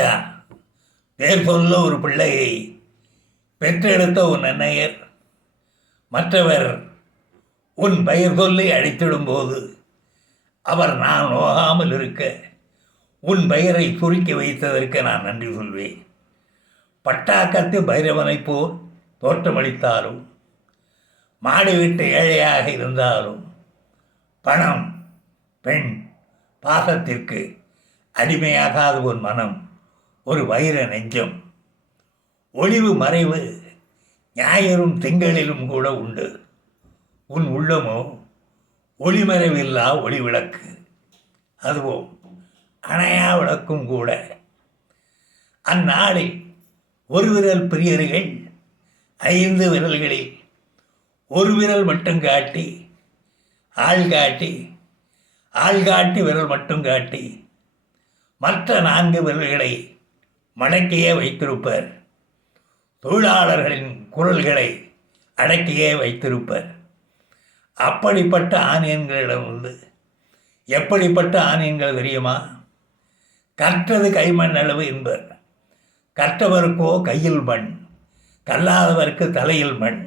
ராஜா, பேர் சொல்ல ஒரு பிள்ளையை பெற்றெடுத்த உன் அன்னையர் மற்றவர் உன் பெயர் சொல்லி அழைத்திடும்போது அவர் நான் நோகாமல் இருக்க உன் பெயரை சுருக்கி வைத்ததற்கு நான் நன்றி சொல்வேன். பட்டாக்கத்து பைரவனைப் போல் தோற்றமளித்தாலும், மாடு விட்டு ஏழையாக இருந்தாலும், பணம் பெண் பாசத்திற்கு அடிமையாகாத ஒரு மனம், ஒரு வைர நெஞ்சம், ஒளிவு மறைவு ஞாயிறும் திங்களிலும் கூட உண்டு. உன் உள்ளமோ ஒளிமறைவில்லா ஒளி விளக்கு, அதுவோ அணையா விளக்கும் கூட. அந்நாளில் ஒரு விரல் பிரியர்கள் 5 விரல்களில் ஒரு விரல் மட்டும் காட்டி ஆள்காட்டி விரல் மட்டும் காட்டி மற்ற 4 விரல்களை மடக்கியே வைத்திருப்பர். தொழிலாளர்களின் குரல்களை அடக்கியே வைத்திருப்பர். அப்படிப்பட்ட ஆணியன்களிடம் வந்து எப்படிப்பட்ட ஆணியன்கள் தெரியுமா? கற்றது கைமண் அளவு என்பர். கற்றவருக்கோ கையில் மண், கல்லாதவருக்கு தலையில் மண்.